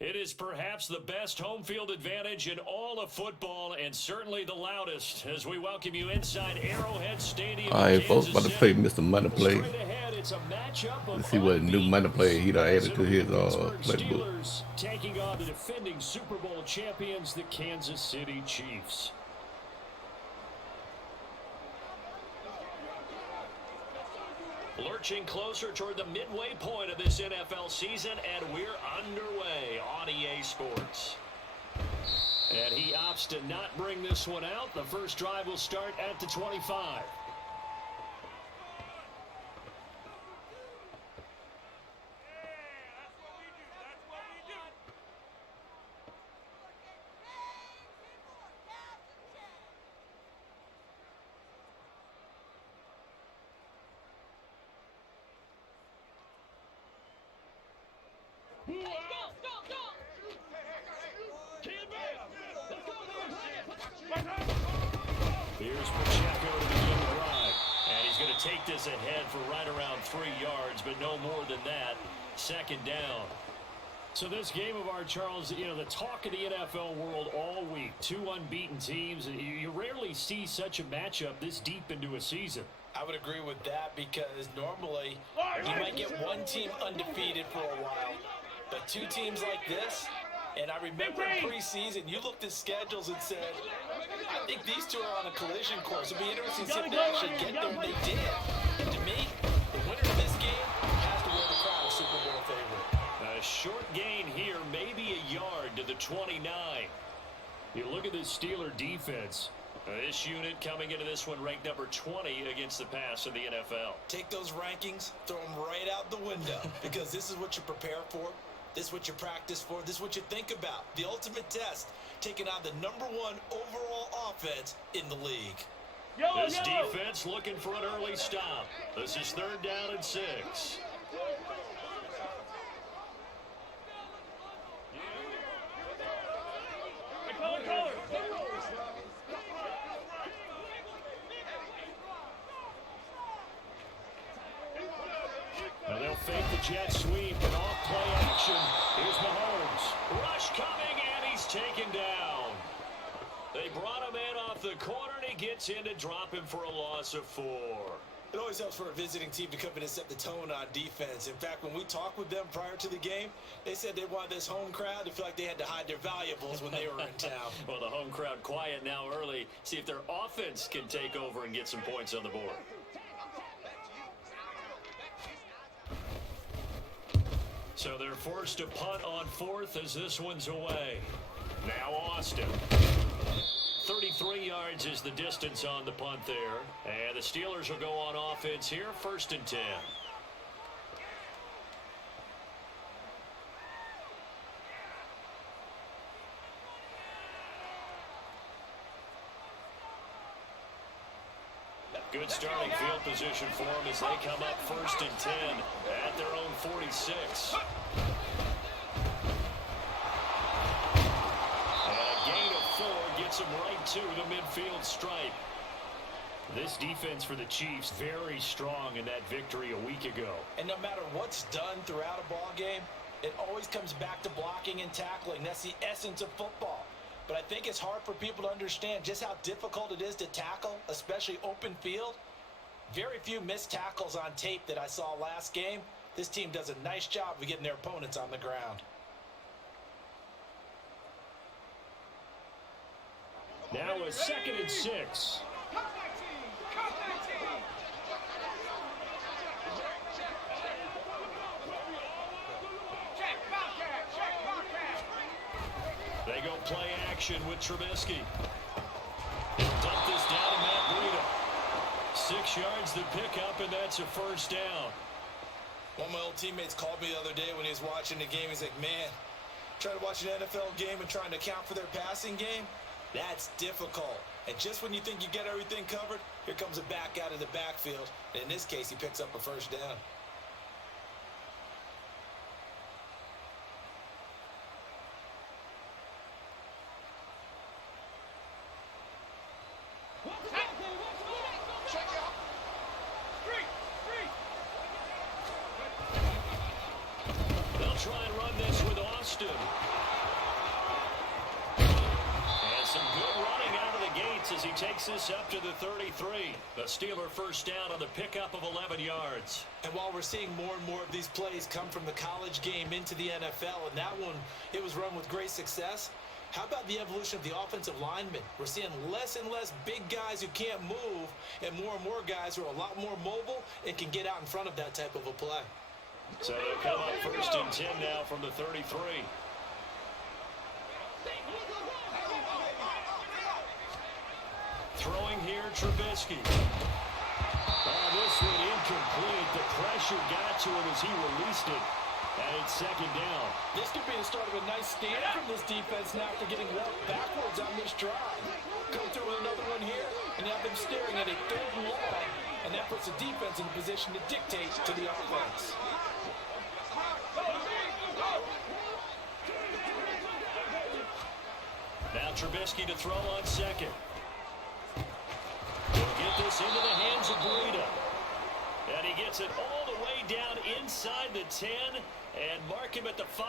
It is perhaps the best home field advantage in all of football and certainly the loudest as we welcome you inside Arrowhead Stadium. All right, folks, about to play Mr. Money Play. Ahead, it's a matchup of Let's see what new money play he done added to his playbook. Steelers taking on the defending Super Bowl champions, the Kansas City Chiefs. Lurching closer toward the midway point of this NFL season, and we're underway on EA Sports. And he opts to not bring this one out. The first drive will start at the 25. Here's Pacheco to begin the drive. And he's going to take this ahead for right around 3 yards, but no more than that. Second down. So this game of ours, Charles, you know, the talk of the NFL world all week. Two unbeaten teams. You rarely see such a matchup this deep into a season. I would agree with that because normally you might get one team undefeated for a while, but two teams like this, and I remember in preseason, you looked at schedules and said, I think these two are on a collision course. It'd be interesting to see if they actually get there, and they did. And to me, the winner of this game has to wear the crown of Super Bowl favorite. A short gain here, maybe a yard to the 29. You look at this Steeler defense. This unit coming into this one ranked number 20 against the pass in the NFL. Take those rankings, throw them right out the window because this is what you prepare for. This is what you practice for. This is what you think about. The ultimate test, taking on the #1 overall offense in the league. This defense looking for an early stop. This is 3rd down and 6. Now they'll fake the jet sweep and off play action. Here's Mahomes. Rush coming, and he's taken down. They brought him in off the corner, and he gets in to drop him for a loss of 4. It always helps for a visiting team to come in and set the tone on defense. In fact, when we talked with them prior to the game, they said they wanted this home crowd to feel like they had to hide their valuables when they were in town. Well, the home crowd quiet now early. See if their offense can take over and get some points on the board. So they're forced to punt on 4th as this one's away. Now Austin. 33 yards is the distance on the punt there. And the Steelers will go on offense here, 1st and 10. Good starting field position for them as they come up 1st and 10 at their own 46. And a gain of 4 gets them right to the midfield stripe. This defense for the Chiefs very strong in that victory a week ago. And no matter what's done throughout a ball game, it always comes back to blocking and tackling. That's the essence of football. But I think it's hard for people to understand just how difficult it is to tackle, especially open field. Very few missed tackles on tape that I saw last game. This team does a nice job of getting their opponents on the ground. Now a 2nd and 6. They go play action with Trubisky. Dump this down to Matt Breida. 6 yards to pick up, and that's a 1st down. One of my old teammates called me the other day when he was watching the game. He's like, man, trying to watch an NFL game and trying to account for their passing game, that's difficult. And just when you think you get everything covered, here comes a back out of the backfield. And in this case, he picks up a 1st down. They'll try and run this with Austin. yards as he takes this up to the 33. The Steeler first down on the pickup of 11 yards. And while we're seeing more and more of these plays come from the college game into the NFL, and that one, it was run with great success, how about the evolution of the offensive linemen? We're seeing less and less big guys who can't move and more guys who are a lot more mobile and can get out in front of that type of a play. So they'll come up first and 10 now from the 33. Throwing here, Trubisky. This one incomplete. The pressure got to him as he released it. And it's second down. This could be the start of a nice stand from this defense now after getting walked backwards on this drive. Come through with another one here, and now them staring at a third and long, and that puts the defense in a position to dictate to the offense. Now Trubisky to throw on second. He'll get this into the hands of Breida. And he gets it all the way down inside the 10 and mark him at the 5.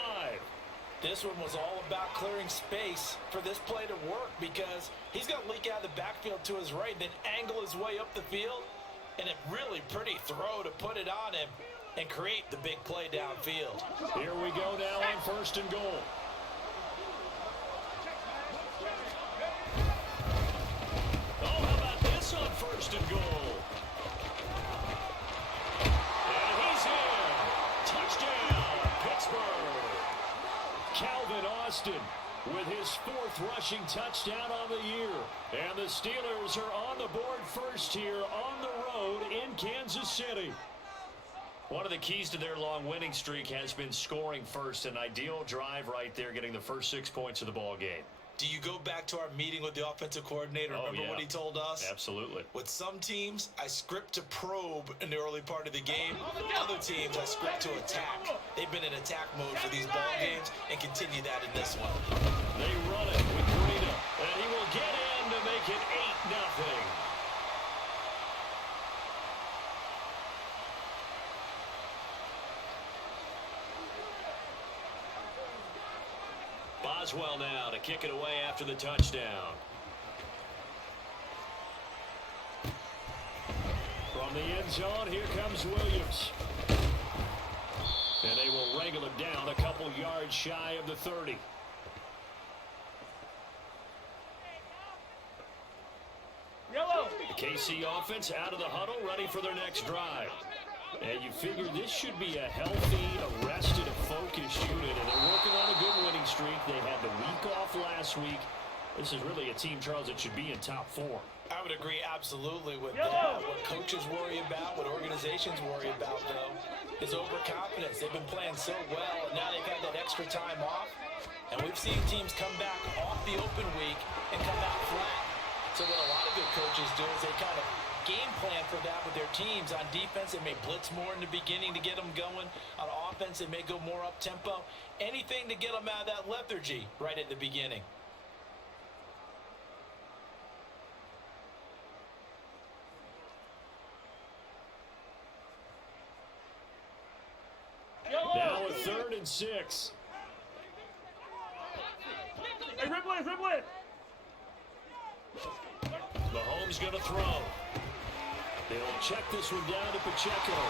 This one was all about clearing space for this play to work because he's going to leak out of the backfield to his right, then angle his way up the field, and a really pretty throw to put it on him and create the big play downfield. Here we go now on first and goal. Oh, how about this on first and goal? And he's in. Touchdown, Pittsburgh. Calvin Austin with his 4th rushing touchdown on the year. And the Steelers are on the board first here on the road in Kansas City. One of the keys to their long winning streak has been scoring first. An ideal drive right there, getting the first 6 points of the ball game. Do you go back to our meeting with the offensive coordinator? Remember what he told us? Absolutely. With some teams, I script to probe in the early part of the game. Other teams, I script to attack. They've been in attack mode for these ball games and continue that in this one. They run it with Breida, and he will get in to make it 8-0. Boswell now to kick it away after the touchdown. From the end zone, here comes Williams. And they will wrangle him down a couple yards shy of the 30. The KC offense out of the huddle, ready for their next drive. And you figure this should be a healthy, arrested, focused unit. And they're working on a good winning streak. They had the week off last week. This is really a team, Charles, that should be in top 4. I would agree absolutely with that. What coaches worry about, what organizations worry about, though, is overconfidence. They've been playing so well, and now they've got that extra time off. And we've seen teams come back off the open week and come out flat. So what a lot of good coaches do is they kind of game plan for that with their teams. On defense, they may blitz more in the beginning to get them going. On offense, they may go more up-tempo. Anything to get them out of that lethargy right at the beginning. Now a 3rd and 6. Hey, Ripley! Mahomes going to throw. They'll check this one down to Pacheco.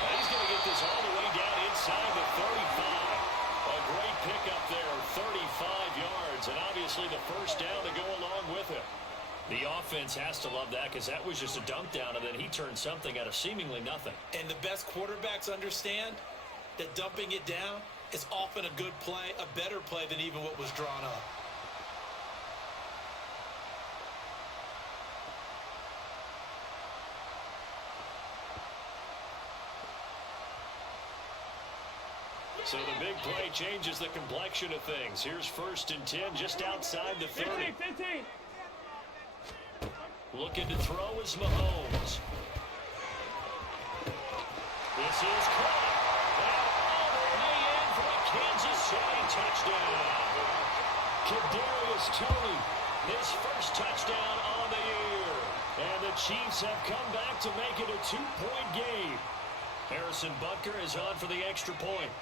And he's going to get this all the way down inside the 35. A great pickup there, 35 yards, and obviously the first down to go along with it. The offense has to love that because that was just a dump down, and then he turned something out of seemingly nothing. And the best quarterbacks understand that dumping it down is often a good play, a better play than even what was drawn up. So the big play changes the complexion of things. Here's 1st and 10 just outside the 30. 15. Looking to throw is Mahomes. This is caught. And all the way in for a Kansas City touchdown. Kadarius Toney, his first touchdown on the year. And the Chiefs have come back to make it a 2-point game. Harrison Butker is on for the extra point.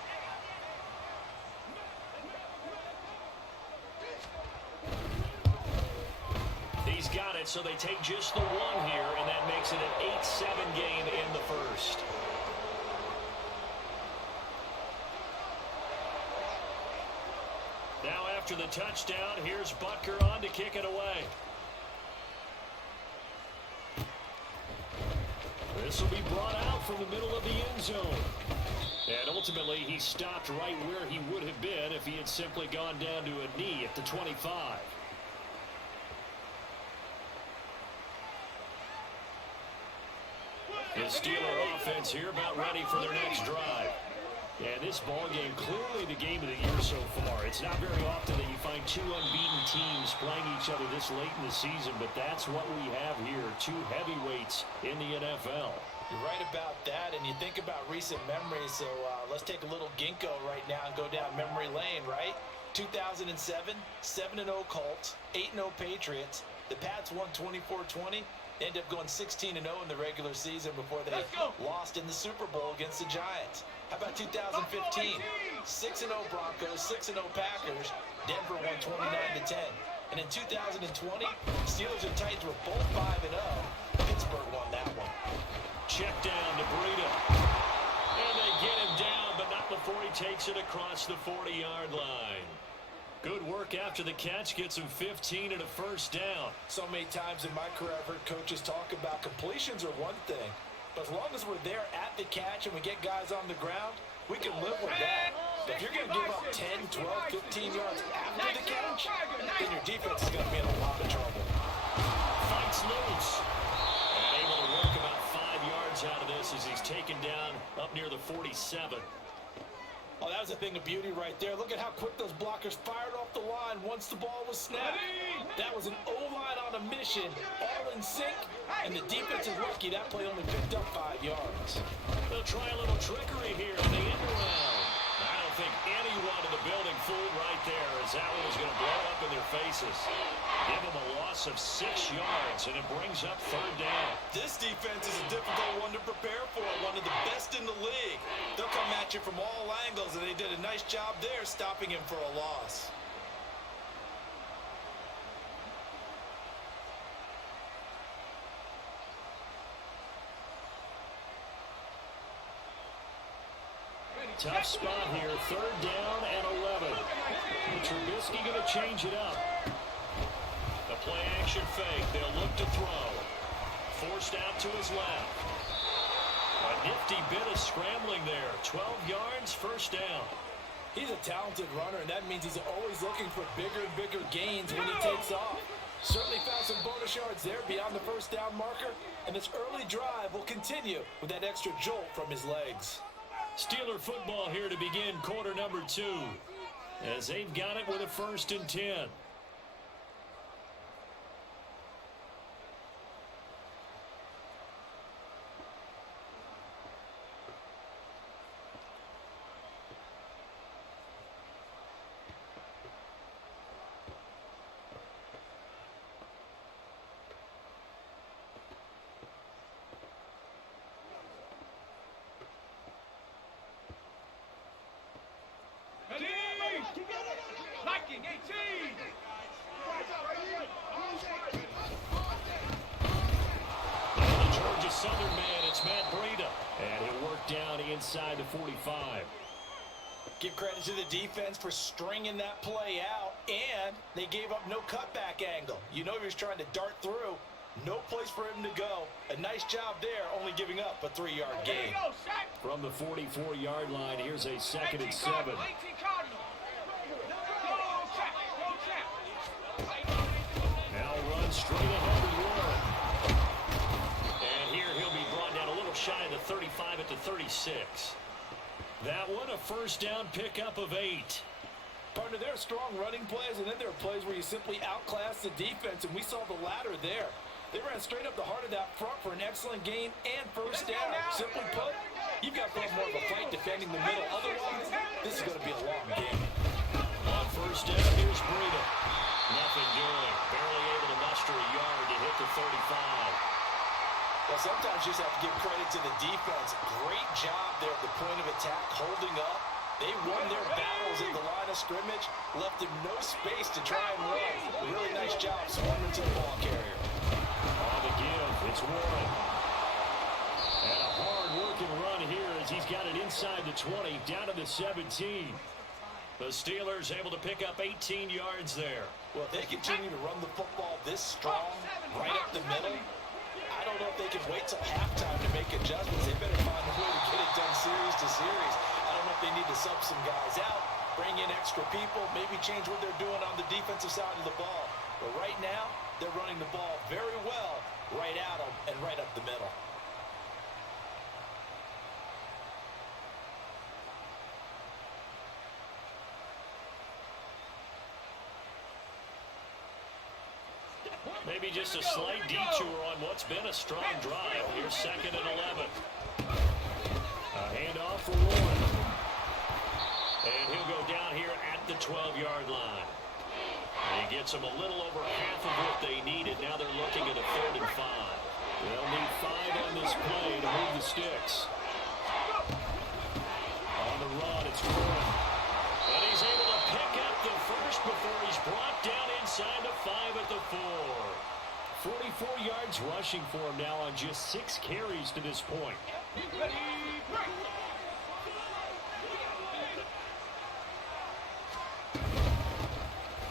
got it, so they take just the one here, and that makes it an 8-7 game in the first. Now after the touchdown, here's Butker on to kick it away. This will be brought out from the middle of the end zone. And ultimately, he stopped right where he would have been if he had simply gone down to a knee at the 25. The Steeler offense here about ready for their next drive. And this ball game, clearly the game of the year so far. It's not very often that you find two unbeaten teams playing each other this late in the season, but that's what we have here, two heavyweights in the NFL. You're right about that, and you think about recent memories, so let's take a little ginkgo right now and go down memory lane, right? 2007, 7-0 Colts, 8-0 Patriots. The Pats won 24-20. They ended up going 16-0 in the regular season before they lost in the Super Bowl against the Giants. How about 2015? 6-0 Broncos, 6-0 Packers. Denver won 29-10. And in 2020, Steelers and Titans were both 5-0. Pittsburgh won that one. Check down to Breida. And they get him down, but not before he takes it across the 40-yard line. Good work after the catch, gets him 15 and a first down. So many times in my career, I've heard coaches talk about completions are one thing, but as long as we're there at the catch and we get guys on the ground, we can live with that. But if you're going to give up 10, 12, 15 yards after the catch, then your defense is going to be in a lot of trouble. Fights loose. And able to work about 5 yards out of this as he's taken down up near the 47. Oh, that was a thing of beauty right there. Look at how quick those blockers fired off the line once the ball was snapped. That was an O-line on a mission, all in sync, and the defense is lucky that play only picked up 5 yards. They'll try a little trickery here in the end around. I don't think anyone in the building fooled right there as that one was going to blow up in their faces. Give them a loss of 6 yards, and it brings up third down. This defense is a difficult one to prepare for, one of the best in the league. They'll come at you from all angles, and they did a nice job there stopping him for a loss. Tough spot here, third down and 11. Trubisky going to change it up. The play action fake, they'll look to throw. Forced out to his left. A nifty bit of scrambling there. 12 yards, first down. He's a talented runner, and that means he's always looking for bigger and bigger gains when he takes off. Certainly found some bonus yards there beyond the first down marker, and this early drive will continue with that extra jolt from his legs. Steeler football here to begin quarter number 2 as they've got it with a 1st and 10. Liking 18. The Georgia Southern man, it's Matt Breida. And he'll work down inside the 45. Give credit to the defense for stringing that play out, and they gave up no cutback angle. You know he was trying to dart through. No place for him to go. A nice job there, only giving up a 3-yard gain. From the 44-yard line, here's a 2nd and 7. Now run straight ahead to Warren. And here he'll be brought down a little shy of the 35 at the 36. That one, a first down pickup of 8. Partner, there are strong running plays, and then there are plays where you simply outclass the defense, and we saw the latter there. They ran straight up the heart of that front for an excellent gain and first down. Simply put, you've got to have more of a fight defending the middle. Otherwise, this is going to be a long game. On first down, here's Breida. Nothing doing. Barely able to muster a yard to hit the 35. Well, sometimes you just have to give credit to the defense. Great job there at the point of attack, holding up, They won their battles at the line of scrimmage, left him no space to try and run. A really nice job swarming to the ball carrier. On the give, it's Warren. And a hard-working run here as he's got it inside the 20, down to the 17. The Steelers able to pick up 18 yards there. Well, if they continue to run the football this strong, right up the middle, I don't know if they can wait till halftime to make adjustments. They better find a way to get it done series to series. I don't know if they need to sub some guys out, bring in extra people, maybe change what they're doing on the defensive side of the ball. But right now, they're running the ball very well right at them and right up the middle. Maybe just a slight detour on what's been a strong drive. Here's 2nd and 11. A handoff for Warren. And he'll go down here at the 12-yard line. And he gets them a little over half of what they needed. Now they're looking at a 3rd and 5. They'll need 5 on this play to move the sticks. On the run, it's Warren. And he's able to pick up the first before he's brought down inside the 5 at the 4. 44 yards rushing for him now on just 6 carries to this point.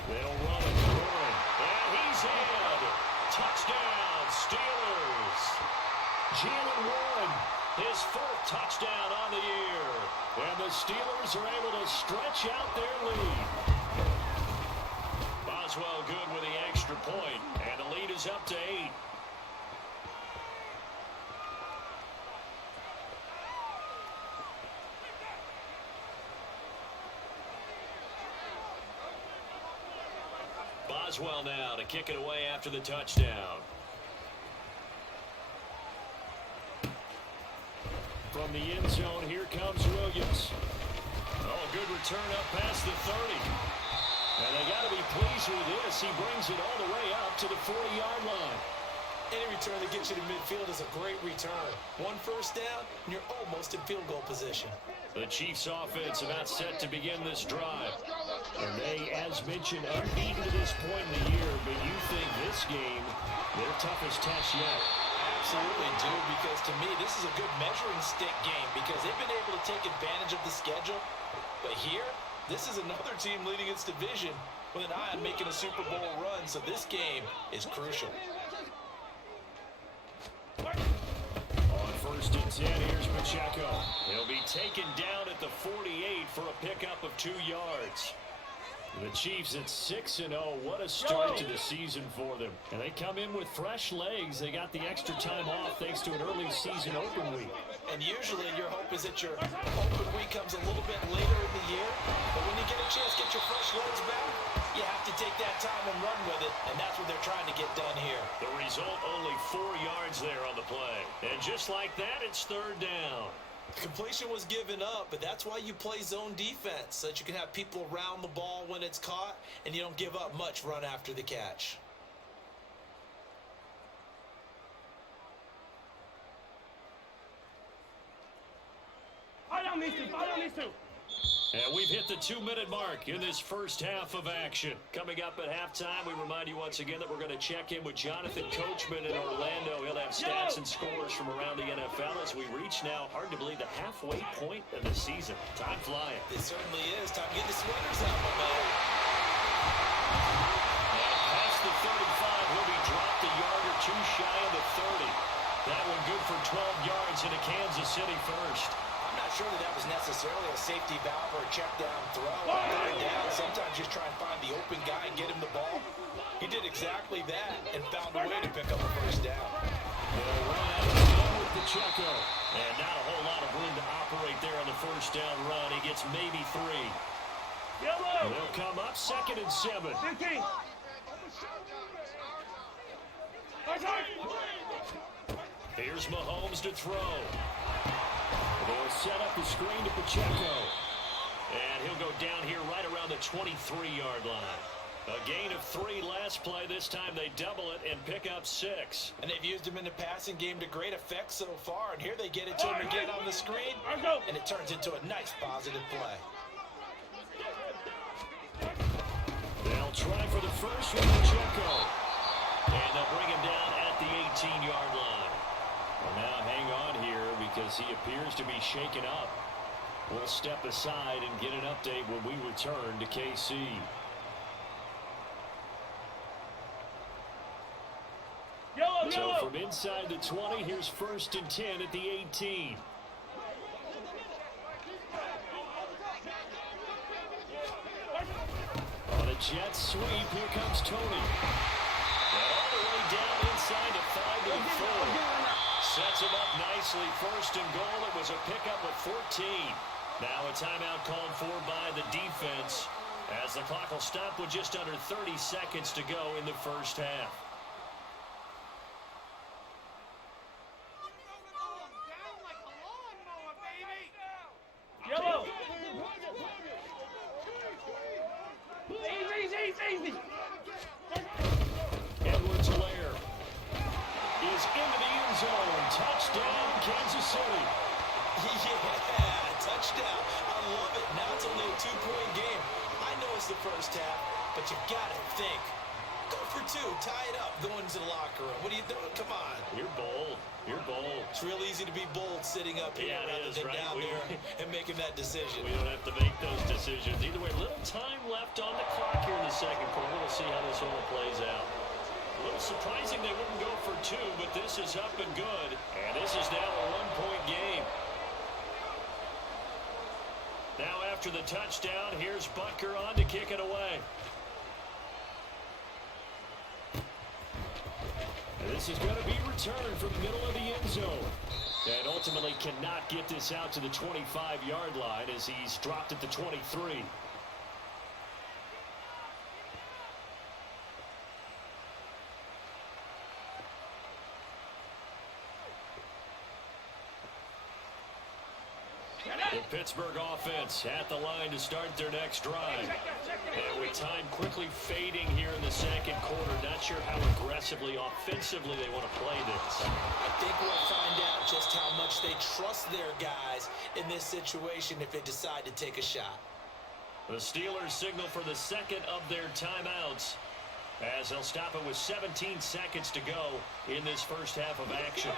They'll run it for him. And he's in. Touchdown, Steelers. Jalen Warren, his 4th touchdown on the year. And the Steelers are able to stretch out their lead. Boswell good with the extra point, and the lead is up to 8. Boswell now to kick it away after the touchdown. From the end zone, here comes Williams. Oh, good return up past the 30. And they got to be pleased with this. He brings it all the way up to the 40-yard line. Any return that gets you to midfield is a great return. 1 first down, and you're almost in field goal position. The Chiefs' offense about set to begin this drive. And they, as mentioned, unbeaten to this point in the year. But you think this game, their toughest test yet? Absolutely do, because to me, this is a good measuring stick game because they've been able to take advantage of the schedule. But here, this is another team leading its division with an eye on making a Super Bowl run, so this game is crucial. On 1st and 10, here's Pacheco. He'll be taken down at the 48 for a pickup of 2 yards. The Chiefs at 6-0. What a start to the season for them. And they come in with fresh legs. They got the extra time off thanks to an early season open week. And usually your hope is that your open week comes a little bit later in the year. But when you get a chance to get your fresh legs back, you have to take that time and run with it. And that's what they're trying to get done here. The result, only 4 yards there on the play. And just like that, it's 3rd down. Completion was given up, but that's why you play zone defense, so that you can have people around the ball when it's caught, and you don't give up much run after the catch. Fight on these two. And we've hit the 2-minute mark in this first half of action. Coming up at halftime, we remind you once again that we're going to check in with Jonathan Coachman in Orlando. He'll have stats and scores from around the NFL as we reach now, hard to believe, the halfway point of the season. Time flying. It certainly is. Time to get the sweaters out, my man. And past the 35, will be dropped a yard or 2 shy of the 30. That one good for 12 yards into Kansas City first. I'm not sure that was necessarily a safety valve or a check down throw. Going down, sometimes just try and find the open guy and get him the ball. He did exactly that and found a way to pick up a first down. They'll run out of the with Pacheco. And not a whole lot of room to operate there on the first down run. He gets maybe 3. Yellow. They'll come up 2nd and 7. 15. Here's Mahomes to throw. They'll set up the screen to Pacheco. And he'll go down here right around the 23-yard line. A gain of 3 last play. This time they double it and pick up 6. And they've used him in the passing game to great effect so far. And here they get it to him again on the screen. And it turns into a nice positive play. first from Pacheco. And they'll bring him down at the 18-yard line. Well, now hang on here because he appears to be shaken up. We'll step aside and get an update when we return to KC. So from inside the 20, here's 1st and 10 at the 18. On a jet sweep, here comes Tony. And all the way down inside to 5 and 4. Sets him up nicely. 1st and goal. It was a pickup of 14. Now a timeout called for by the defense as the clock will stop with just under 30 seconds to go in the first half. Yellow. Easy. Edwards-Helaire is into the end zone. Touchdown, Kansas City. Yeah, touchdown. I love it. Now it's only a 2-point game. I know it's the first half, but you got to think. Go for 2. Tie it up. Go into the locker room. What are you doing? Come on. You're bold. It's real easy to be bold sitting up here rather than right? down there and making that decision. We don't have to make those decisions. Either way, little time left on the clock here in the second quarter. We'll see how this all plays out. A little surprising they wouldn't go for 2, but this is up and good. And this is now a 1-point game. Now after the touchdown, here's Butker on to kick it away. This is going to be returned from the middle of the end zone. And ultimately cannot get this out to the 25-yard line as he's dropped at the 23. The Pittsburgh offense at the line to start their next drive. And with time quickly fading here in the second quarter, not sure how aggressively, offensively they want to play this. I think we'll find out just how much they trust their guys in this situation if they decide to take a shot. The Steelers signal for the second of their timeouts as they'll stop it with 17 seconds to go in this first half of action.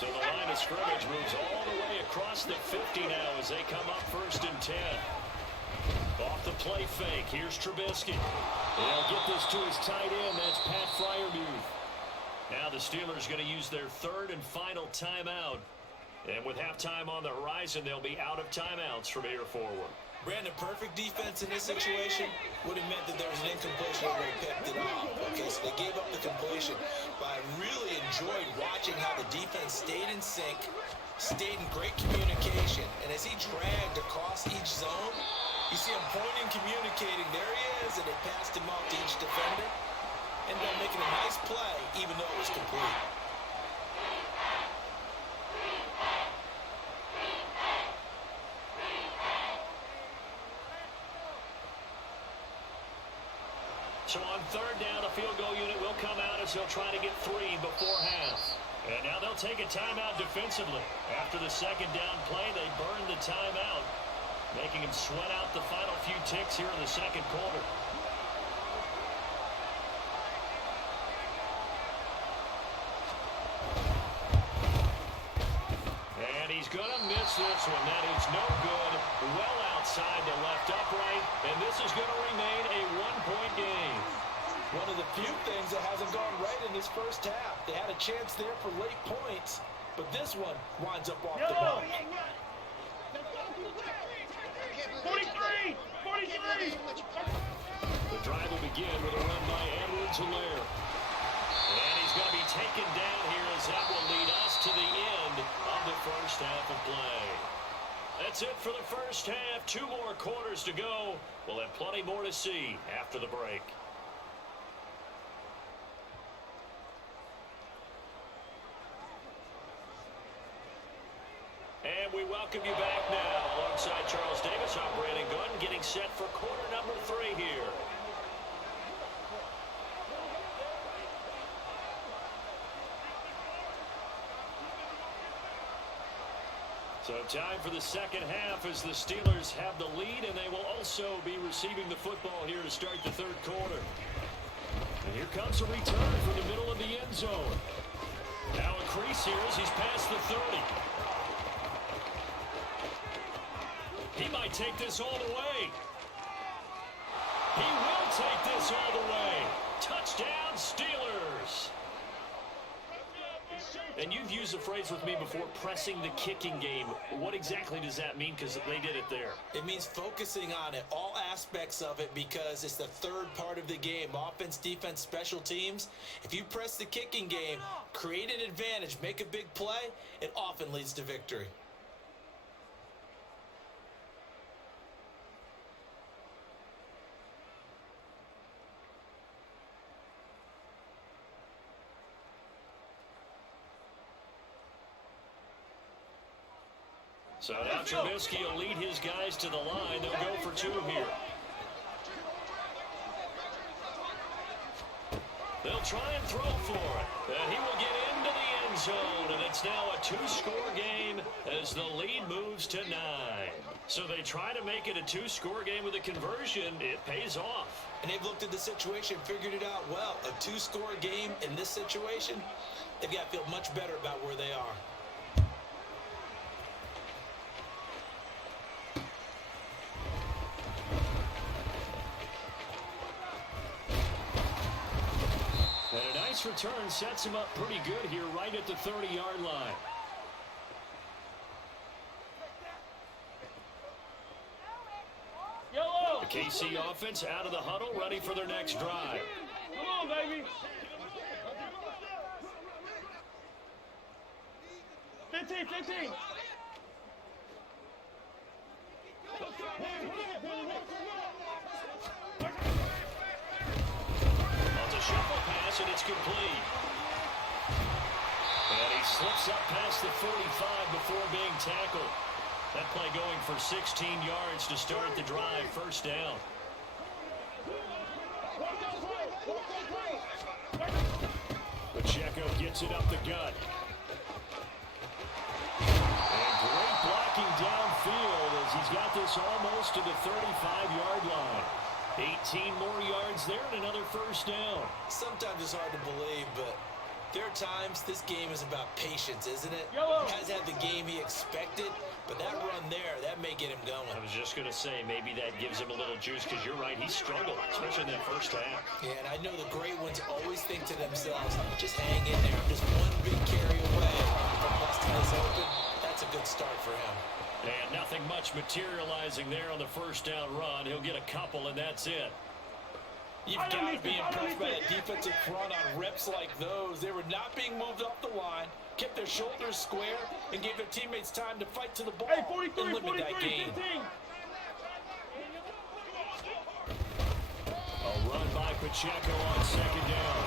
So the line of scrimmage moves all the way across the 50 now as they come up 1st and 10. Off the play fake, here's Trubisky. They'll get this to his tight end, that's Pat Freiermuth. Now the Steelers going to use their 3rd and final timeout. And with halftime on the horizon, they'll be out of timeouts from here forward. Brandon, perfect defense in this situation would have meant that there was an incompletion when they picked it off. Okay, so they gave up the completion. But I really enjoyed watching how the defense stayed in sync, stayed in great communication. And as he dragged across each zone, you see him pointing, communicating. There he is, and they passed him off to each defender. Ended up making a nice play, even though it was complete. So on 3rd down, a field goal unit will come out as they'll try to get 3 before half. And now they'll take a timeout defensively. After the 2nd down play, they burn the timeout, making them sweat out the final few ticks here in the second quarter. And he's going to miss this one. That is no good. Well outside the left upright. And this is going to remain a 1-point game. One of the few things that hasn't gone right in this first half. They had a chance there for late points, but this one winds up off the mark. 43! The drive will begin with a run by Edwards-Helaire. And he's going to be taken down here as that will lead us to the end of the first half of play. That's it for the first half. 2 more quarters to go. We'll have plenty more to see after the break. And we welcome you back now. Alongside Charles Davis, I'm Brandon Gunn, getting set for quarter number 3 here. So time for the second half as the Steelers have the lead, and they will also be receiving the football here to start the 3rd quarter. And here comes a return from the middle of the end zone. Now a crease here as he's past the 30. He might take this all the way. He will take this all the way. Touchdown, Steelers. And you've used the phrase with me before, pressing the kicking game. What exactly does that mean? Because they did it there. It means focusing on it, all aspects of it, because it's the third part of the game. Offense, defense, special teams. If you press the kicking game, create an advantage, make a big play, it often leads to victory. So now Trubisky will lead his guys to the line. They'll go for two here. They'll try and throw for it. And he will get into the end zone. And it's now a two-score game as the lead moves to 9. So they try to make it a two-score game with a conversion. It pays off. And they've looked at the situation, figured it out well. A two-score game in this situation, they've got to feel much better about where they are. And a nice return sets him up pretty good here right at the 30-yard line. Yellow. The KC offense out of the huddle, ready for their next drive. Come on, baby. 15. Shuffle pass, and it's complete. And he slips up past the 45 before being tackled. That play going for 16 yards to start the drive. First down. Pacheco gets it up the gut. And great blocking downfield as he's got this almost to the 35-yard line. 18 more yards there and another first down. Sometimes it's hard to believe, but there are times this game is about patience, isn't it? Yellow. He hasn't had the game he expected, but that run there, that may get him going. I was just going to say, maybe that gives him a little juice, because you're right, he struggled, especially in that first half. Yeah, and I know the great ones always think to themselves, just hang in there. I'm just one big carry away from busting this open. That's a good start for him. And nothing much materializing there on the first down run. He'll get a couple, and that's it. You've got to be impressed by the defensive front on reps like those. They were not being moved off the line, kept their shoulders square, and gave their teammates time to fight to the ball Hey, 43, and limit that gain. 15. A run by Pacheco on second down.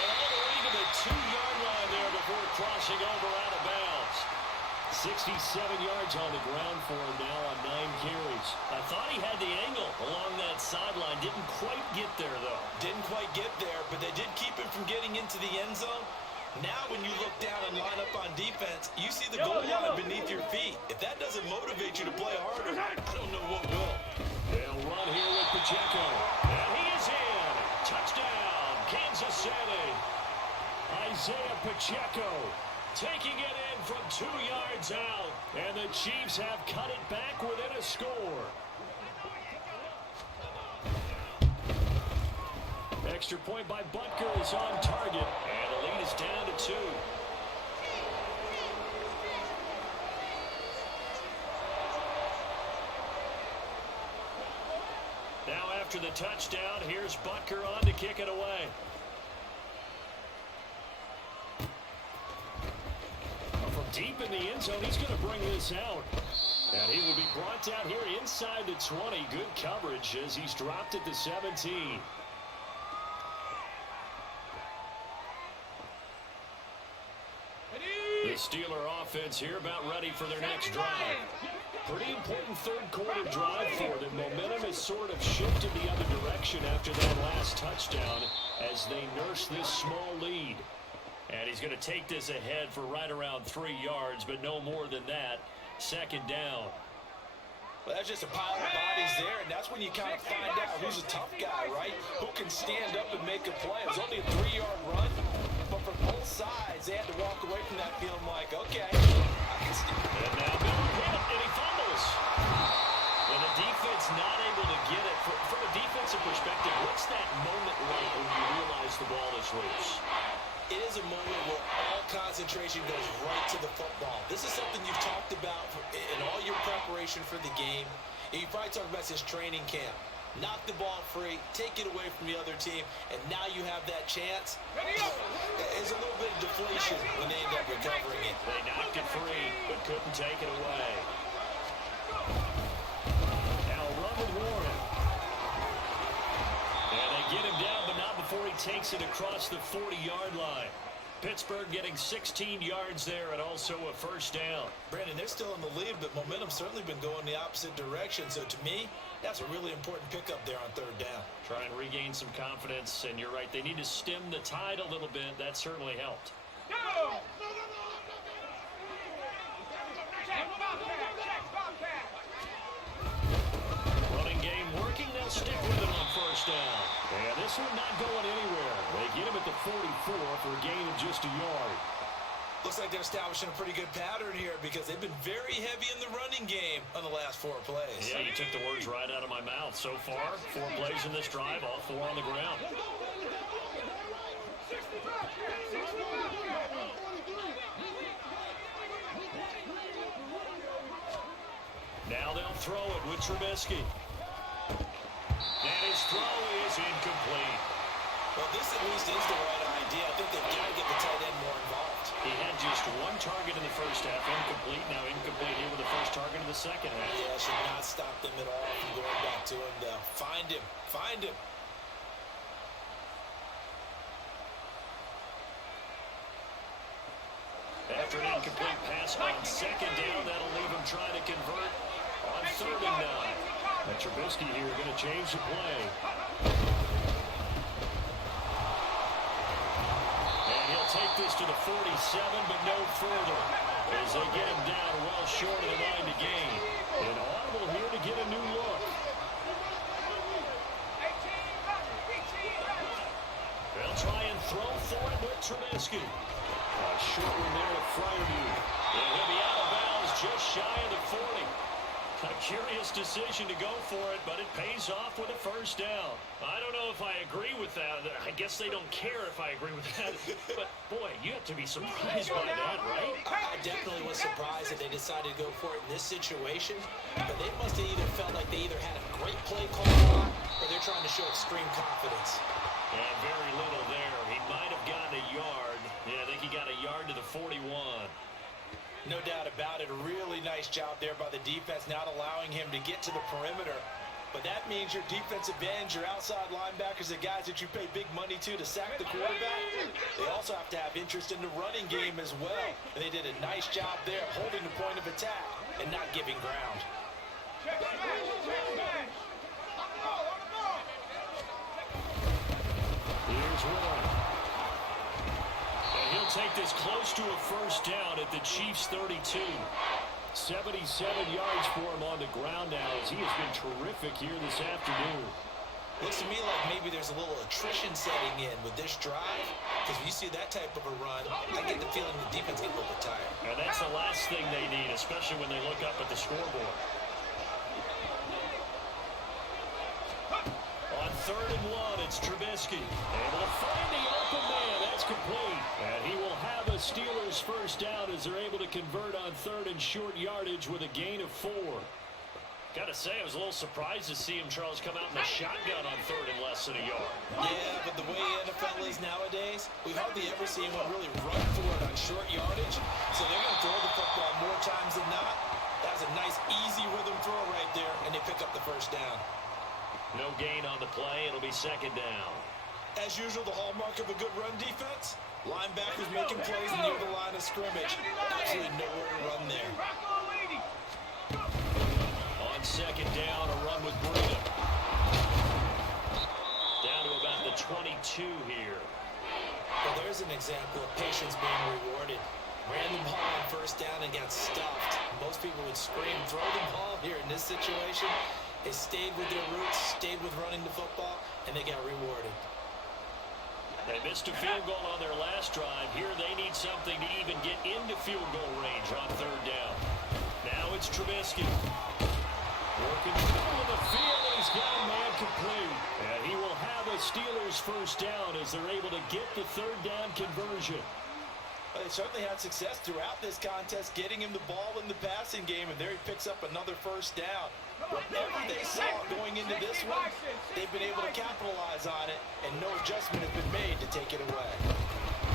All the way to the 2-yard line there before crossing over out of bounds. 67 yards on the ground for him now on 9 carries. I thought he had the angle along that sideline. Didn't quite get there, though. Didn't quite get there, but they did keep him from getting into the end zone. Now when you look down and line up on defense, you see the goal line beneath your feet. If that doesn't motivate you to play harder, I don't know what will. They'll run here with Pacheco. And he is in. Touchdown, Kansas City. Isaiah Pacheco taking it in from 2 yards out. And the Chiefs have cut it back within a score. Extra point by Butker is on target. And the lead is down to 2. Now after the touchdown, here's Butker on to kick it away. From deep in the end zone, he's going to bring this out. And he will be brought down here inside the 20. Good coverage as he's dropped at the 17. The Steeler offense here about ready for their next drive. Pretty important third-quarter drive for them. Momentum has sort of shifted the other direction after that last touchdown as they nurse this small lead. And he's going to take this ahead for right around 3 yards, but no more than that. Second down. Well, that's just a pile of bodies there, and that's when you kind of find out who's a tough guy, right? Who can stand up and make a play. It was only a 3-yard run, but for both sides, they had to walk away from that feeling like, okay, I can stand. And now Miller hit, and he fumbles. When the defense not able to get it, from a defensive perspective, what's that moment like when you realize the ball is loose? It is a moment where all concentration goes right to the football. This is something you've talked about in all your preparation for the game. And you probably talked about this training camp. Knock the ball free, take it away from the other team, and now you have that chance. There's a little bit of deflation when they end up recovering it. They knocked it free, but couldn't take it away. Now run with Warren. And they get him down, but not before he takes it across the 40-yard line. Pittsburgh getting 16 yards there and also a first down. Brandon, they're still in the lead, but momentum's certainly been going the opposite direction. So to me, that's a really important pickup there on third down. Try and regain some confidence, and you're right, they need to stem the tide a little bit. That certainly helped. Go! Running game working, they'll stick with it on first down. And this one not going anywhere. They get him at the 44 for a gain of just a yard. Looks like they're establishing a pretty good pattern here because they've been very heavy in the running game on the last 4 plays. Yeah, you took the words right out of my mouth. So far, 4 plays in this drive, all 4 on the ground. Now they'll throw it with Trubisky. And his throw is incomplete. Well, this at least is the right idea. I think they've got to get the tight end more involved. He had just 1 target in the first half, incomplete. Now incomplete here with the first target in the second half. Yeah, should not stop them at all from going back to him, though. Find him. Find him. After an incomplete pass on second down, that'll leave him trying to convert on third and 9. And Trubisky here going to change the play. And he'll take this to the 47, but no further, as they get him down well short of the line to gain. And audible here to get a new look. They'll try and throw for it with Trubisky. A short one there to Fryermuth. And he'll be out of bounds just shy of the 40. A curious decision to go for it, but it pays off with a first down. I don't know if I agree with that. I guess they don't care if I agree with that. But, boy, you have to be surprised by that, right? I definitely was surprised that they decided to go for it in this situation. But they must have either felt like they either had a great play call or they're trying to show extreme confidence. And very little there. He might have gotten a yard. Yeah, I think he got a yard to the 41. No doubt about it. A really nice job there by the defense, not allowing him to get to the perimeter. But that means your defensive ends, your outside linebackers, the guys that you pay big money to sack the quarterback, they also have to have interest in the running game as well. And they did a nice job there, holding the point of attack and not giving ground. Here's Warren. And he'll take this close to a first down at the Chiefs' 32. 77 yards for him on the ground now as he has been terrific here this afternoon. Looks to me like maybe there's a little attrition setting in with this drive. Because when you see that type of a run, I get the feeling the defense gets a little bit tired. And that's the last thing they need, especially when they look up at the scoreboard. On third and 1, it's Trubisky. Able to find the open man. That's complete. And he will have a Steelers first down as they're able to convert on third and short yardage with a gain of 4. Got to say, I was a little surprised to see him, Charles, come out in the shotgun on third and less than a yard. Yeah, but the way NFL is nowadays, we hardly ever see anyone really run for it on short yardage. So they're going to throw the football more times than not. That was a nice, easy rhythm throw right there, and they pick up the first down. No gain on the play. It'll be second down. As usual, the hallmark of a good run defense, linebackers making plays near the line of scrimmage. Absolutely nowhere to run there. On second down, a run with Breida. Down to about the 22 here. Well, there's an example of patience being rewarded. Ran the ball on first down and got stuffed. Most people would scream, throw the ball. Here in this situation, they stayed with their roots, stayed with running the football, and they got rewarded. They missed a field goal on their last drive. Here they need something to even get into field goal range on third down. Now it's Trubisky. Working through the field, and he's got a man complete. And he will have a Steelers first down as they're able to get the third down conversion. Well, they certainly had success throughout this contest, getting him the ball in the passing game, and there he picks up another first down. Whatever they saw going into this one, they've been able to capitalize on it, and no adjustment has been made to take it away.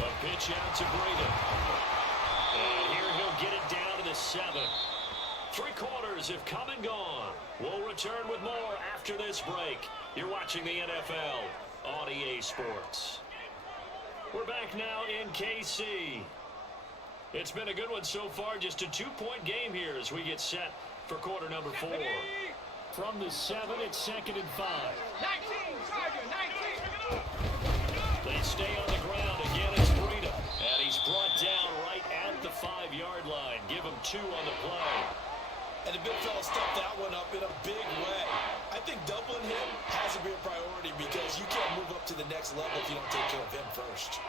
A pitch out to Breida. And here he'll get it down to the 7. 3 quarters have come and gone. We'll return with more after this break. You're watching the NFL on EA Sports. We're back now in KC. It's been a good one so far. Just a 2-point game here as we get set for quarter number 4. From the 7, it's 2nd and 5. 19, Tiger, 19. They stay on the ground. Again, it's Breida. And he's brought down right at the 5-yard line. Give him 2 on the play. And the big fella stuffed that one up in a big way. I think doubling him has to be a priority because you can't move up to the next level if you don't take care of him first.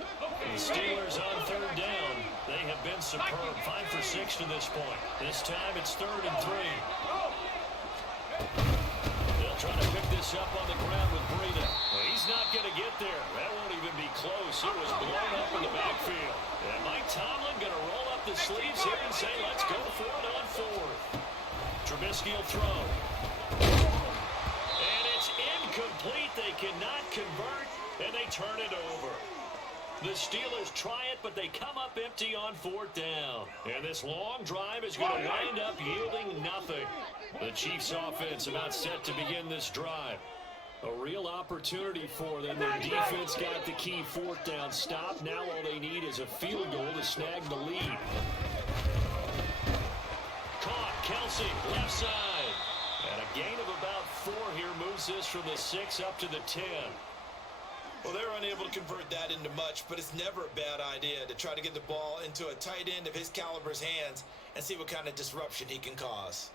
The Steelers on third down. They have been superb. 5 for 6 to this point. This time it's 3rd and 3. They'll try to pick this up on the ground with Breida. Well, he's not going to get there. That won't even be close. It was blown up in the backfield. And Mike Tomlin going to roll up the sleeves here and say, let's go for it on 4th. Trubisky will throw. And it's incomplete. They cannot convert, and they turn it over. The Steelers try it, but they come up empty on 4th down. And this long drive is going to wind up yielding nothing. The Chiefs' offense about set to begin this drive. A real opportunity for them. Their defense got the key 4th down stop. Now all they need is a field goal to snag the lead. Caught, Kelsey, left side. And a gain of about 4 here moves this from the 6 up to the 10. Well, they're unable to convert that into much, but it's never a bad idea to try to get the ball into a tight end of his caliber's hands and see what kind of disruption he can cause.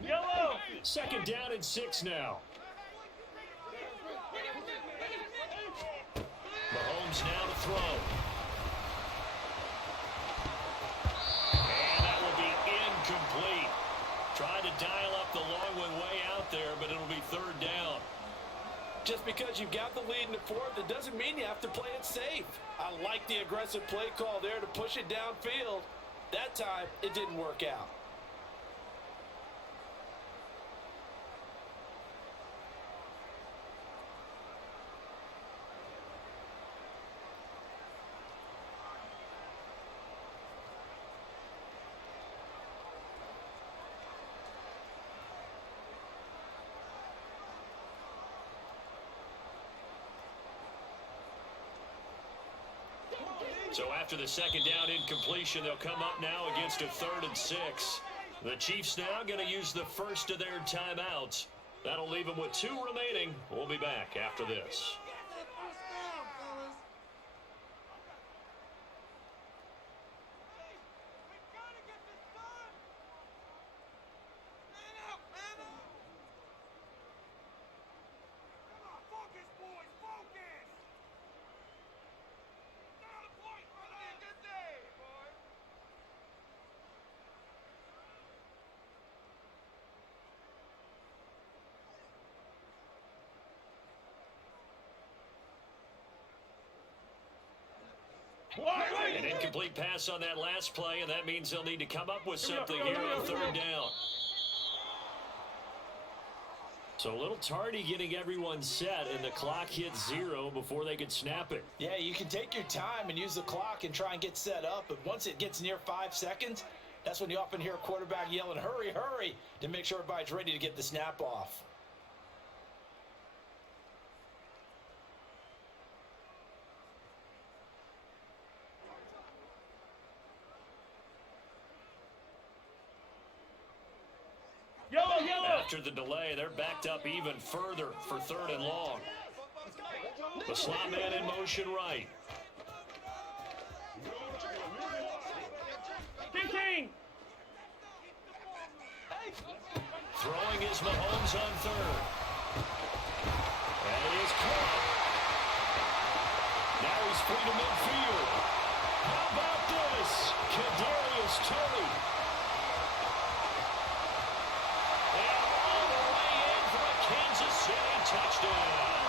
Yellow. 2nd down and 6 now. Mahomes now to throw. And that will be incomplete. Tried to dial up the long one way out there, but it'll be 3rd down. Just because you've got the lead in the 4th, it doesn't mean you have to play it safe. I like the aggressive play call there to push it downfield. That time, it didn't work out. So after the 2nd down incompletion, they'll come up now against a 3rd and 6. The Chiefs now going to use the first of their timeouts. That'll leave them with 2 remaining. We'll be back after this. An incomplete pass on that last play, and that means they'll need to come up with something here on 3rd down. So a little tardy getting everyone set, and the clock hit 0 before they could snap it. Yeah, you can take your time and use the clock and try and get set up, but once it gets near 5 seconds, that's when you often hear a quarterback yelling, hurry, hurry, to make sure everybody's ready to get the snap off. after the delay, they're backed up even further for 3rd and long. The slot man in motion right. 15. Throwing is Mahomes on 3rd. And he is caught. Now he's free to midfield. How about this? Kadarius Toney. And all the way in for a Kansas City touchdown.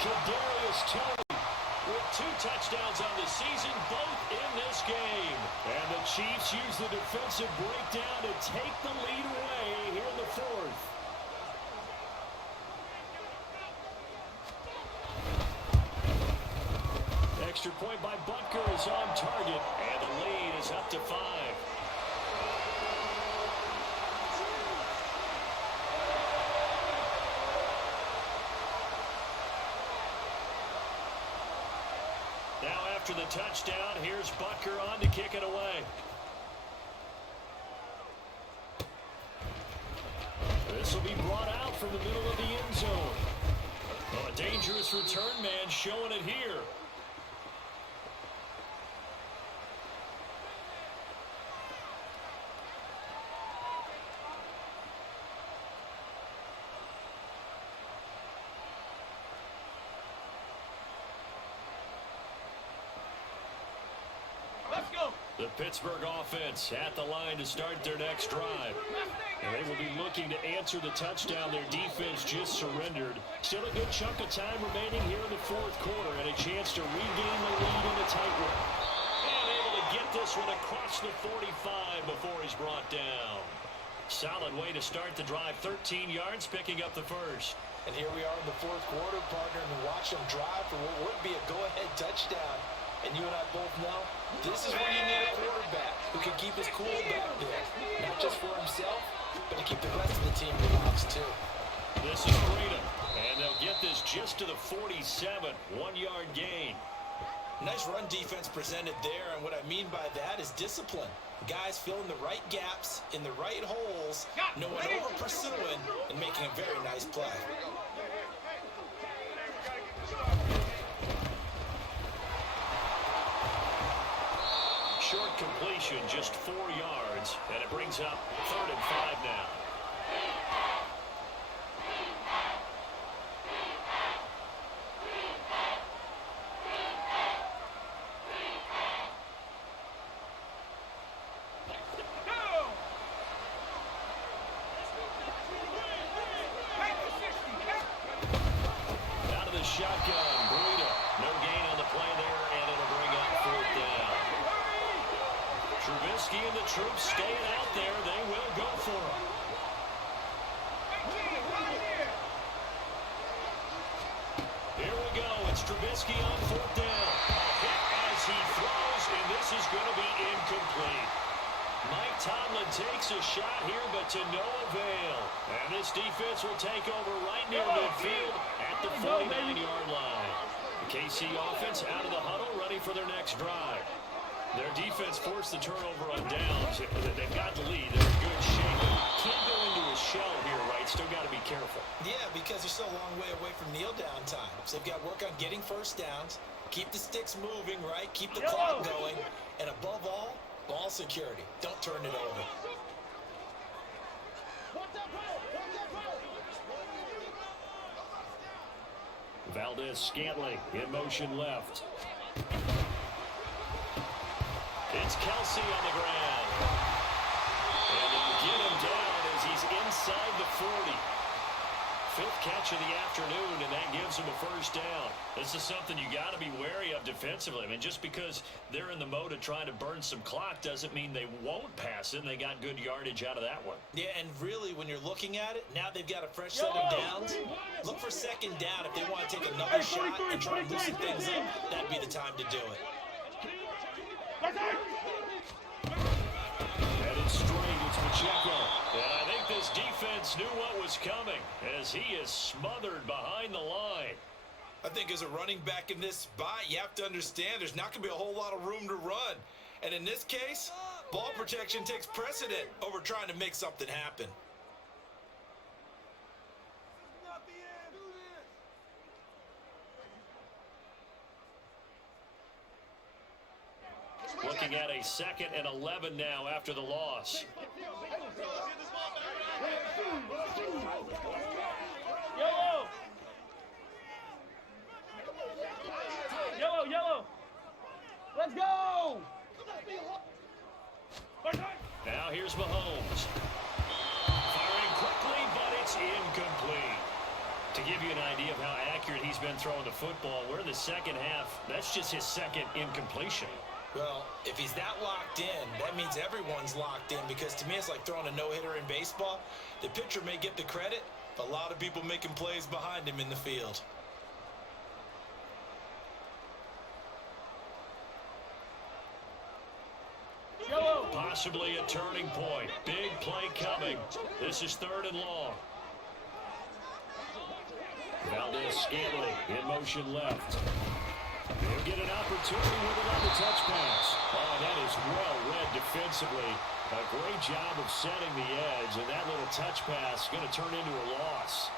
Kadarius Toney with 2 touchdowns on the season, both in this game. And the Chiefs use the defensive breakdown to take the lead away here in the 4th. Extra point by Butker is on target, and the lead is up to 5. Now after the touchdown, here's Butker on to kick it away. This will be brought out from the middle of the end zone. Oh, a dangerous return man showing it here. Let's go. The Pittsburgh offense at the line to start their next drive. And they will be looking to answer the touchdown their defense just surrendered. Still a good chunk of time remaining here in the 4th quarter and a chance to regain the lead in the tightrope. And able to get this one across the 45 before he's brought down. Solid way to start the drive. 13 yards, picking up the first. And here we are in the 4th quarter, partner, and watch them drive for what would be a go-ahead touchdown. And you and I both know this is where you need a quarterback who can keep his cool back there. Not just for himself, but to keep the rest of the team relaxed too. This is freedom. And they'll get this just to the 47. 1-yard gain. Nice run defense presented there, and what I mean by that is discipline. Guys filling the right gaps in the right holes, no one over pursuing, and making a very nice play. Short completion, just 4 yards, and it brings up 3rd and 5 now. Out of the shotgun, Breida. No gain on the play there, and it'll bring up 4th down. Trubisky and the troops staying out there. They will go for him. Here we go. It's Trubisky on 4th down. Hit as he throws, and this is going to be incomplete. Mike Tomlin takes a shot here, but to no avail. And this defense will take over right near midfield at the 49-yard line. The KC offense out of the huddle, ready for their next drive. Their defense forced the turnover on downs. They've got the lead. They're in good shape. Can't go into a shell here, right? Still got to be careful. Yeah, because they're still a long way away from kneel down time. So they've got to work on getting first downs, keep the sticks moving, right? Keep the clock going. And above all, ball security. Don't turn it over. Valdez-Scantling in motion left. It's Kelsey on the ground. And they'll get him down as he's inside the 40. 5th catch of the afternoon, and that gives him a first down. This is something you got to be wary of defensively. I mean, just because they're in the mode of trying to burn some clock doesn't mean they won't pass it, and they got good yardage out of that one. Yeah, and really, when you're looking at it, now they've got a fresh set of downs. Look for 2nd down. If they want to take another shot and try to loosen things up, that'd be the time to do it. And it's straight. It's Pacheco. And I think this defense knew what was coming as he is smothered behind the line. I think as a running back in this spot, you have to understand there's not going to be a whole lot of room to run. And in this case, ball protection takes precedent over trying to make something happen. Looking at a 2nd and 11 now after the loss. Yellow. Yellow, yellow. Let's go. Now here's Mahomes. Firing quickly, but it's incomplete. To give you an idea of how accurate he's been throwing the football, we're in the second half. That's just his 2nd incompletion. Well, if he's that locked in, that means everyone's locked in, because to me it's like throwing a no-hitter in baseball. The pitcher may get the credit, but a lot of people making plays behind him in the field. Yellow. Possibly a turning point. Big play coming. This is 3rd and long. Valdez-Scantling in motion left. He'll get an opportunity with another touch pass. Oh, that is well read defensively. A great job of setting the edge, and that little touch pass is going to turn into a loss.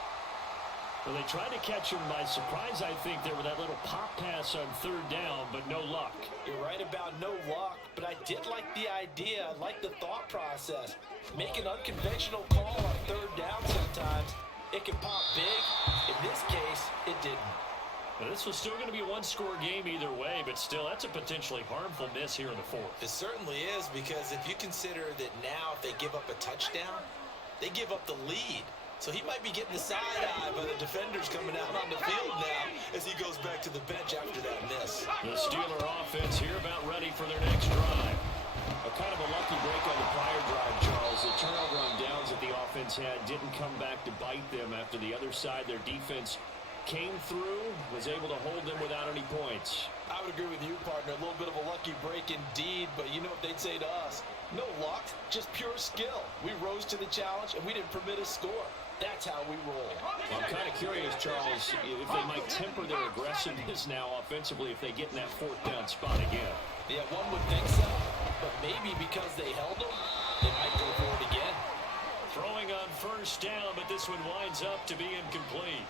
Well, they tried to catch him by surprise, I think, there with that little pop pass on 3rd down, but no luck. You're right about no luck, but I did like the idea. I like the thought process. Make an unconventional call on 3rd down sometimes. It can pop big. In this case, it didn't. Now, this was still going to be a one-score game either way, but still, that's a potentially harmful miss here in the 4th. It certainly is, because if you consider that now if they give up a touchdown, they give up the lead. So he might be getting the side eye by the defenders coming out on the field now as he goes back to the bench after that miss. The Steeler offense here about ready for their next drive. A kind of a lucky break on the prior drive, Charles. The turnover on downs that the offense had didn't come back to bite them after the other side. Their defense came through, was able to hold them without any points. I would agree with you, partner. A little bit of a lucky break indeed, but you know what they'd say to us? No luck, just pure skill. We rose to the challenge, and we didn't permit a score. That's how we roll. Well, I'm kind of curious, Charles, if they might temper their aggressiveness now offensively if they get in that 4th down spot again. Yeah, one would think so, but maybe because they held them, they might go for it again. Throwing on 1st down, but this one winds up to be incomplete.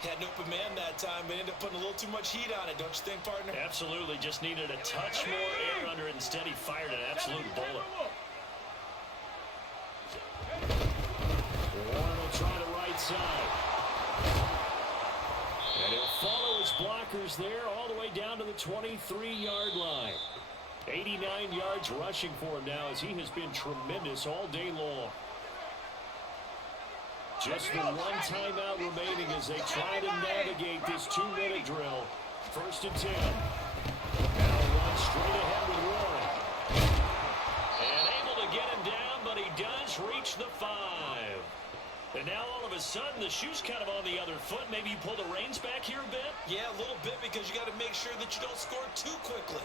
Had an open man that time, but ended up putting a little too much heat on it, don't you think, partner? Absolutely, just needed a touch more air under it. Instead, he fired an absolute bullet. Warren will try the right side. And he'll follow his blockers there all the way down to the 23-yard line. 89 yards rushing for him now as he has been tremendous all day long. Just the one timeout remaining as they try to navigate this 2-minute drill. 1st and 10. Now run straight ahead with Warren. And able to get him down, but he does reach the 5. And now all of a sudden the shoe's kind of on the other foot. Maybe you pull the reins back here a bit? Yeah, a little bit, because you got to make sure that you don't score too quickly.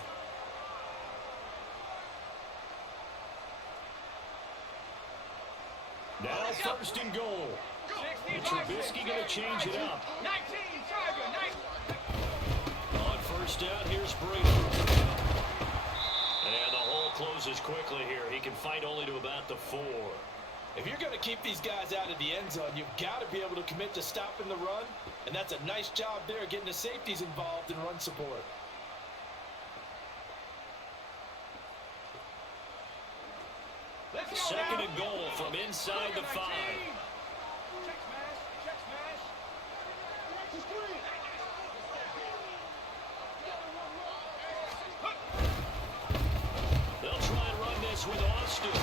Now 1st and goal. Trubisky going to change it up. 19, Charger, 19. On 1st down, here's Brady. And the hole closes quickly here. He can fight only to about the 4. If you're going to keep these guys out of the end zone, you've got to be able to commit to stopping the run, and that's a nice job there getting the safeties involved in run support. Second and goal from inside the 5. Check smash, check smash. They'll try and run this with Austin.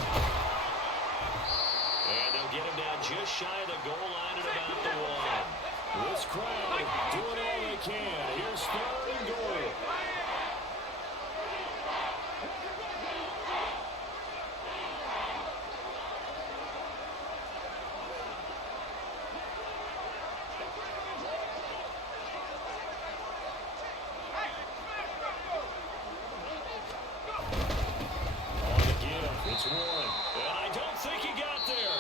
And they'll get him down just shy of the goal line at about the 1. This crowd doing all they can. Here's 3rd and goal. It's Warren, and I don't think he got there.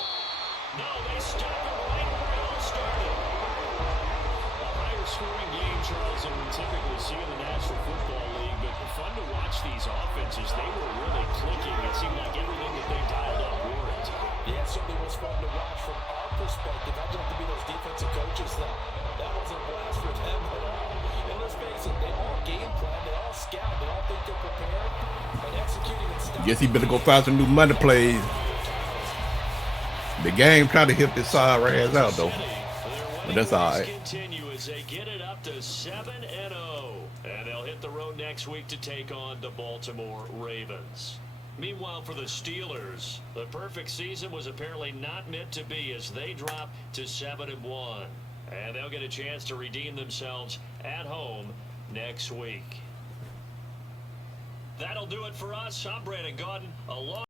No, they stopped him right where it all started. A higher scoring game, Charles, than we typically see in the National Football League, but fun to watch these offenses. They were really clicking. It seemed like everything that they dialed up worked. Yeah, it certainly was fun to watch from our perspective. I'd love to be those defensive coaches, though. That wasn't a blast for them at all. And let's be face it, they all game plan, they all scout, they all think they're prepared, and executing and stuff. Guess he better go find some new money plays. The game trying to hit this side ass out though, but that's all right. Continue as they get it up to 7-0, and they'll hit the road next week to take on the Baltimore Ravens. Meanwhile, for the Steelers, the perfect season was apparently not meant to be as they drop to 7-1, and they'll get a chance to redeem themselves at home next week. That'll do it for us. I'm Brandon Gaudin, along